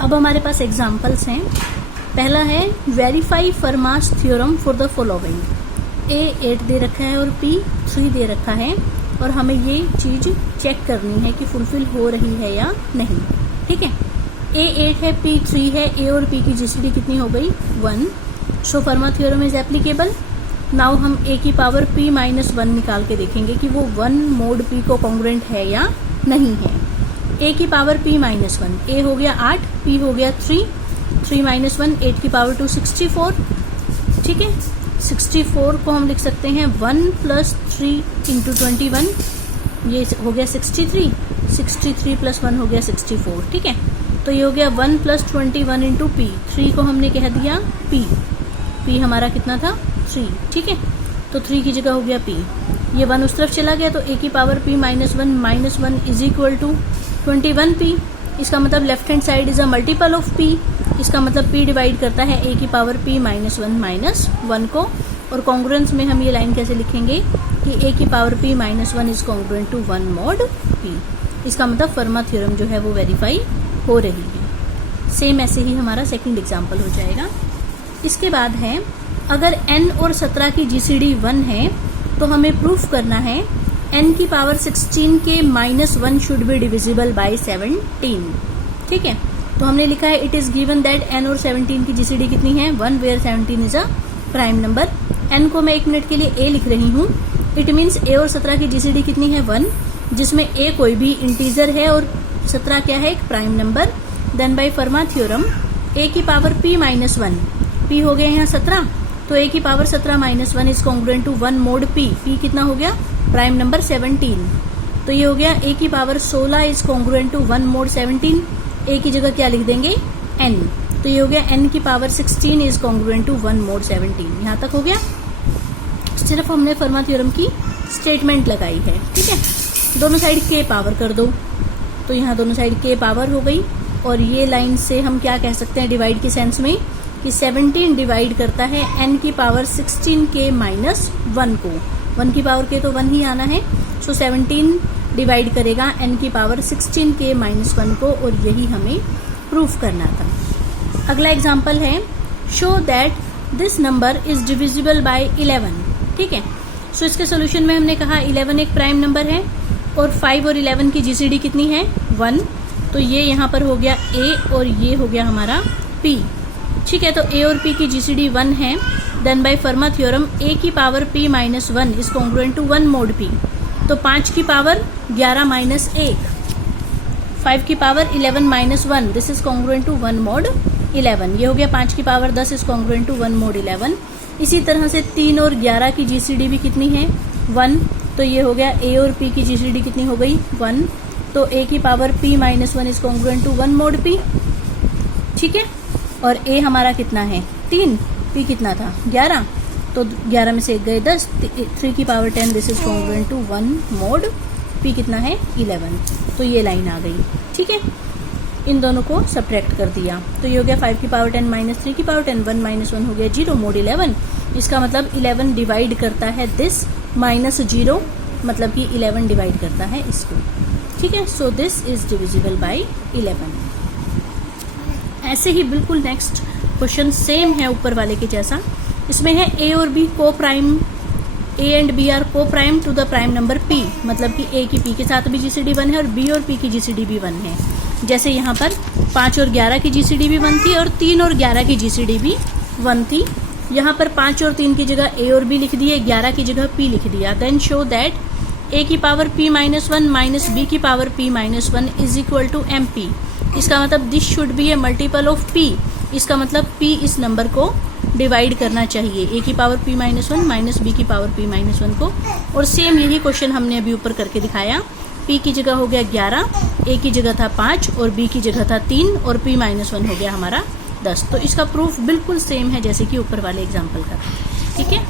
अब हमारे पास एग्जाम्पल्स हैं। पहला है verify Fermat's theorem for the following. A 8 दे रखा है और P 3 दे रखा है और हमें ये चीज चेक करनी है कि फुलफिल हो रही है या नहीं। ठीक है, A 8 है, P 3 है, A और P की जीसीडी कितनी हो गई 1। सो फर्मा थ्योरम इज एप्लीकेबल। नाउ हम A की पावर P माइनस 1 निकाल के देखेंगे कि वो 1 मोड P को कॉन्ग्रुएंट है या नहीं है। A की पावर P माइनस 1, A हो गया 8, P हो गया 3, 3 माइनस 1 8 की पावर 2 64। ठीक है, 64 को हम लिख सकते हैं 1 प्लस 3 इंटू 21, ये हो गया 63, 63 प्लस 1 हो गया 64। ठीक है, तो ये हो गया 1 प्लस 21 इंटू P, 3 को हमने कह दिया P, P हमारा कितना था 3। ठीक है, तो 3 की जगह हो गया P, ये 1 उस तरफ चला गया तो A की power P minus 1 is equal to 21P। इसका मतलब left hand side is a multiple of P, इसका मतलब P डिवाइड करता है A की पावर P माइनस 1 को। और कॉन्ग्रुएंस में हम ये लाइन कैसे लिखेंगे कि A की power P minus 1 is congruent to 1 mod P। इसका मतलब फर्मा थ्योरम जो है वो वेरीफाई हो रही है। सेम ऐसे ही हमारा सेकंड एग्जाम्पल हो जाएगा। इसके बाद है अगर n और 17 की जीसीडी 1 है तो हमें प्रूफ करना है n की पावर 16 के minus 1 should be divisible by 17। ठीक है, तो हमने लिखा है it is given that n और 17 की जीसीडी कितनी है 1, where 17 is a prime number. n को मैं 1 मिनट के लिए a लिख रही हूँ। इट मीन्स a और 17 की जीसीडी कितनी है 1, जिसमें a कोई भी इंटीजर है और 17 क्या है एक prime number. Then by Fermat theorem a की पावर p माइनस 1, p हो गया यहाँ 17, तो a की power 17 minus 1 is congruent to 1 mod p, p कितना हो गया प्राइम नंबर 17। तो ये हो गया a की power 16 is congruent to 1 mod 17, a की जगह क्या लिख देंगे n, तो ये हो गया n की power 16 is congruent to 1 mod 17। यहाँ तक हो गया। सिर्फ हमने फर्मा थ्योरम की स्टेटमेंट लगाई है। ठीक है, दोनों साइड k पावर कर दो, तो यहाँ दोनों साइड k पावर हो गई। और ये लाइन से हम क्या कह सकते हैं डिवाइड के सेंस में कि 17 डिवाइड करता है n की पावर 16 के माइनस 1 को। 1 की पावर के तो 1 ही आना है, सो 17 डिवाइड करेगा n की पावर 16 के माइनस 1 को, और यही हमें प्रूफ करना था। अगला एग्जाम्पल है show that this number is divisible by 11। ठीक है, सो इसके सोल्यूशन में हमने कहा 11 एक प्राइम नंबर है और 5 और 11 की जीसीडी कितनी है 1, तो ये यहाँ पर हो गया a और ये हो गया हमारा p। ठीक है, तो a और p की जीसीडी 1 है। Then by Fermat theorem a की power p minus 1 is congruent to 1 mod p, तो 5 की पावर 11 माइनस 1, 5 की power 11 minus 1 this is congruent to 1 mod 11। ये हो गया 5 की power 10 is congruent to 1 mod 11। इसी तरह से 3 और 11 की जीसीडी भी कितनी है 1, तो ये हो गया a और p की जीसीडी कितनी हो गई 1, तो a की power p minus 1 is congruent to 1 mod p। ठीक है, और a हमारा कितना है 3, p कितना था 11, तो 11 में से 1 गए 10, 3 की power 10 this is congruent to 1 mod p कितना है 11, तो ये लाइन आ गई। ठीक है, इन दोनों को सब्ट्रैक्ट कर दिया, तो ये हो गया 5 की पावर 10 माइनस 3 की पावर 10, 1 माइनस 1 हो गया 0 मोड 11। इसका मतलब 11 डिवाइड करता है दिस माइनस 0, मतलब कि 11 डिवाइड करता है इसको। ठीक है, so this is divisible by 11। ऐसे ही बिल्कुल नेक्स्ट क्वेश्चन सेम है ऊपर वाले के जैसा। इसमें है a और b को prime, a and b are coprime to the prime number p, मतलब कि a की p के साथ भी जीसीडी 1 है और b और p की जीसीडी भी 1 है। जैसे यहाँ पर 5 और 11 की जीसीडी भी 1 थी और 3 और 11 की जीसीडी भी 1 थी। यहाँ पर 5 और 3 की जगह a और b लिख दिए, 11 की जगह p लिख दिया। देन शो दैट a की power p minus 1 minus b की power p minus 1 is equal to mp। इसका मतलब this should be a multiple of p, इसका मतलब p इस नंबर को डिवाइड करना चाहिए, a की power p minus 1 minus b की पावर p माइनस 1 को। और सेम यही क्वेश्चन हमने अभी ऊपर करके दिखाया। p की जगह हो गया 11, a की जगह था 5 और b की जगह था 3 और p माइनस 1 हो गया हमारा 10। तो इसका प्रूफ बिल्कुल सेम है जैसे कि ऊपर वाले एग्जाम्पल का। ठीक है।